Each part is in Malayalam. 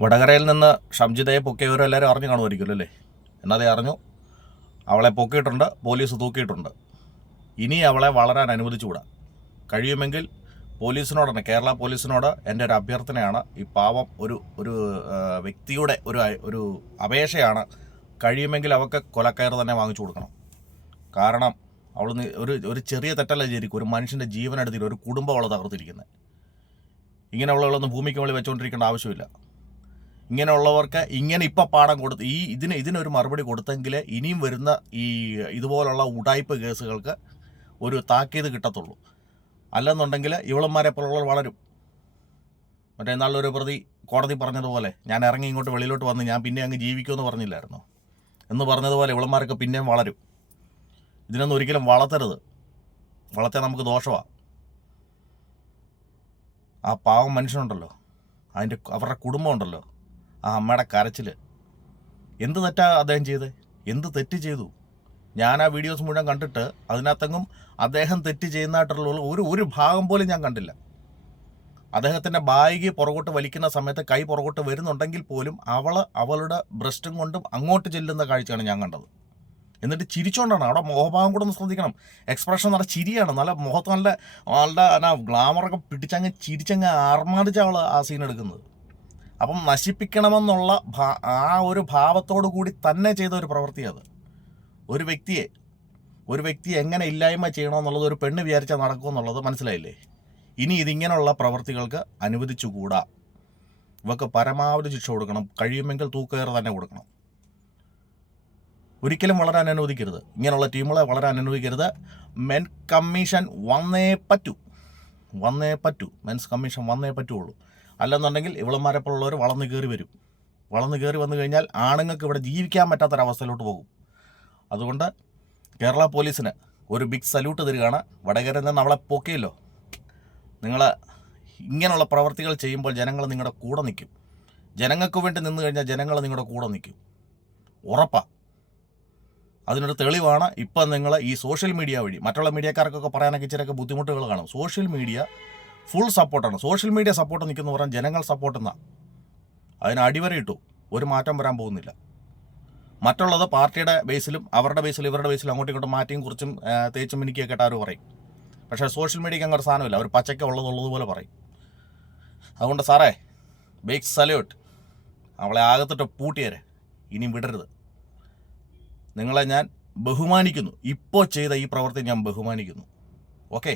വടകരയിൽ നിന്ന് ഷംജിതയെ പൊക്കിയവരെല്ലാവരും അറിഞ്ഞു കാണുമായിരിക്കുമല്ലോ അല്ലേ? എന്നതേ അറിഞ്ഞു. അവളെ പൊക്കിയിട്ടുണ്ട്, പോലീസ് തൂക്കിയിട്ടുണ്ട്. ഇനി അവളെ വളരാൻ അനുവദിച്ചുകൂടാ. കഴിയുമെങ്കിൽ പോലീസിനോട് തന്നെ, കേരള പോലീസിനോട് എൻ്റെ ഒരു അഭ്യർത്ഥനയാണ്. ഈ പാവം ഒരു വ്യക്തിയുടെ ഒരു അപേക്ഷയാണ്. കഴിയുമെങ്കിൽ അവൾക്ക് കൊലക്കയർ തന്നെ വാങ്ങിച്ചു കൊടുക്കണം. കാരണം അവൾ ഒരു ചെറിയ തെറ്റല്ല ശരിക്കും, ഒരു മനുഷ്യൻ്റെ ജീവനെടുത്തിട്ട് ഒരു കുടുംബം അവളെ തകർത്തിരിക്കുന്നത്. ഇങ്ങനെയുള്ളവളൊന്നും ഭൂമിക്ക് മുകളിൽ വെച്ചുകൊണ്ടിരിക്കേണ്ട ആവശ്യമില്ല. ഇങ്ങനെയുള്ളവർക്ക് ഇങ്ങനെ ഇപ്പം പാഠം കൊടുത്ത് ഇതിനൊരു മറുപടി കൊടുത്തെങ്കിൽ ഇനിയും വരുന്ന ഇതുപോലുള്ള ഉടായ്പ കേസുകൾക്ക് ഒരു താക്കീത് കിട്ടത്തുള്ളൂ. അല്ലെന്നുണ്ടെങ്കിൽ ഇവളന്മാരെ പോലുള്ളവർ വളരും. മറ്റേ നാളൊരു പ്രതി കോടതി പറഞ്ഞതുപോലെ, ഞാൻ ഇറങ്ങി ഇങ്ങോട്ട് വെളിയിലോട്ട് വന്ന് ഞാൻ പിന്നെ അങ്ങ് ജീവിക്കുമെന്ന് പറഞ്ഞില്ലായിരുന്നോ എന്ന് പറഞ്ഞതുപോലെ ഇവളന്മാരൊക്കെ പിന്നെയും വളരും. ഇതിനൊന്നും ഒരിക്കലും വളർത്തരുത്. വളർത്തിയാൽ നമുക്ക് ദോഷമാണ്. ആ പാവം മനുഷ്യനുണ്ടല്ലോ, അവരുടെ കുടുംബം ഉണ്ടല്ലോ, ആ അമ്മയുടെ കരച്ചിൽ. എന്ത് തെറ്റാ അദ്ദേഹം ചെയ്തത്? എന്ത് തെറ്റ് ചെയ്തു? ഞാൻ ആ വീഡിയോസ് മുഴുവൻ കണ്ടിട്ട് അതിനകത്തെങ്ങും അദ്ദേഹം തെറ്റ് ചെയ്യുന്നതായിട്ടുള്ള ഒരു ഭാഗം പോലും ഞാൻ കണ്ടില്ല. അദ്ദേഹത്തിൻ്റെ ബാഗ് പുറകോട്ട് വലിക്കുന്ന സമയത്ത് കൈ പുറകോട്ട് വരുന്നുണ്ടെങ്കിൽ പോലും അവളുടെ ബ്രസ്റ്റും കൊണ്ടും അങ്ങോട്ട് ചെല്ലുന്ന കാഴ്ചയാണ് ഞാൻ കണ്ടത്. എന്നിട്ട് ചിരിച്ചോണ്ടാണ്. അവിടെ മുഖഭാഗം കൂടെ ഒന്ന് ശ്രദ്ധിക്കണം. എക്സ്പ്രഷൻ നല്ല ചിരിയാണ്, നല്ല മുഖത്ത് നല്ല ഗ്ലാമറൊക്കെ പിടിച്ചങ്ങ് ചിരിച്ചങ്ങ് ആർമാടിച്ച അവൾ ആ സീൻ എടുക്കുന്നത്. അപ്പം നശിപ്പിക്കണമെന്നുള്ള ആ ഒരു ഭാവത്തോടു കൂടി തന്നെ ചെയ്ത ഒരു പ്രവൃത്തി അത്. ഒരു വ്യക്തിയെ എങ്ങനെ ഇല്ലായ്മ ചെയ്യണമെന്നുള്ളത് ഒരു പെണ്ണ് വിചാരിച്ചാൽ നടക്കുമെന്നുള്ളത് മനസ്സിലായില്ലേ? ഇനി ഇതിങ്ങനെയുള്ള പ്രവൃത്തികൾക്ക് അനുവദിച്ചുകൂടാ. ഇവർക്ക് പരമാവധി ശിക്ഷ കൊടുക്കണം. കഴിയുമെങ്കിൽ തൂക്കുകയറ് തന്നെ കൊടുക്കണം. ഒരിക്കലും വളരാൻ അനുവദിക്കരുത്. ഇങ്ങനെയുള്ള ടീമുകളെ വളരാൻ അനുവദിക്കരുത്. മെൻ കമ്മീഷൻ വന്നേ പറ്റൂ. മെൻസ് കമ്മീഷൻ വന്നേ പറ്റുള്ളൂ. അല്ലെന്നുണ്ടെങ്കിൽ ഇവളന്മാരെപ്പോലുള്ളവർ വളർന്നു കയറി വന്നു കഴിഞ്ഞാൽ ആണുങ്ങൾക്ക് ഇവിടെ ജീവിക്കാൻ പറ്റാത്തൊരവസ്ഥയിലോട്ട് പോകും. അതുകൊണ്ട് കേരള പോലീസിന് ഒരു ബിഗ് സല്യൂട്ട് തരികയാണ്. വടകരയിൽ നിന്ന് അവളെ പൊക്കിയല്ലോ. നിങ്ങൾ ഇങ്ങനെയുള്ള പ്രവർത്തികൾ ചെയ്യുമ്പോൾ ജനങ്ങൾ നിങ്ങളുടെ കൂടെ നിൽക്കും. ജനങ്ങൾക്ക് വേണ്ടി നിന്ന് കഴിഞ്ഞാൽ ജനങ്ങൾ നിങ്ങളുടെ കൂടെ നിൽക്കും, ഉറപ്പാണ്. അതിനൊരു തെളിവാണ് ഇപ്പം നിങ്ങൾ ഈ സോഷ്യൽ മീഡിയ വഴി. മറ്റുള്ള മീഡിയക്കാർക്കൊക്കെ പറയാനൊക്കെ ഇച്ചിരിയൊക്കെ ബുദ്ധിമുട്ടുകൾ കാണും. സോഷ്യൽ മീഡിയ ഫുൾ സപ്പോർട്ടാണ്. സോഷ്യൽ മീഡിയ സപ്പോർട്ട് നിൽക്കുന്ന പറഞ്ഞാൽ ജനങ്ങൾ സപ്പോർട്ട് എന്നാ. അതിന് അടിവരയിട്ടു. ഒരു മാറ്റം വരാൻ പോകുന്നില്ല. മറ്റുള്ളത് പാർട്ടിയുടെ ബേസിലും അവരുടെ ബേസിലും ഇവരുടെ ബേസിലും അങ്ങോട്ടും ഇങ്ങോട്ടും മാറ്റിയും കുറിച്ചും തേച്ചും മിനിക്കൊക്കെ ആരും പറയും. പക്ഷേ സോഷ്യൽ മീഡിയയ്ക്ക് അങ്ങനെ ഒരു സാധനമില്ല. അവർ പച്ചയ്ക്ക് ഉള്ളതുപോലെ പറയും. അതുകൊണ്ട് സാറേ, ബിഗ് സല്യൂട്ട്. അവളെ ആകത്തിട്ട് പൂട്ടിയേരെ, ഇനിയും വിടരുത്. നിങ്ങളെ ഞാൻ ബഹുമാനിക്കുന്നു. ഇപ്പോൾ ചെയ്ത ഈ പ്രവൃത്തി ഞാൻ ബഹുമാനിക്കുന്നു. Okay,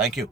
thank you.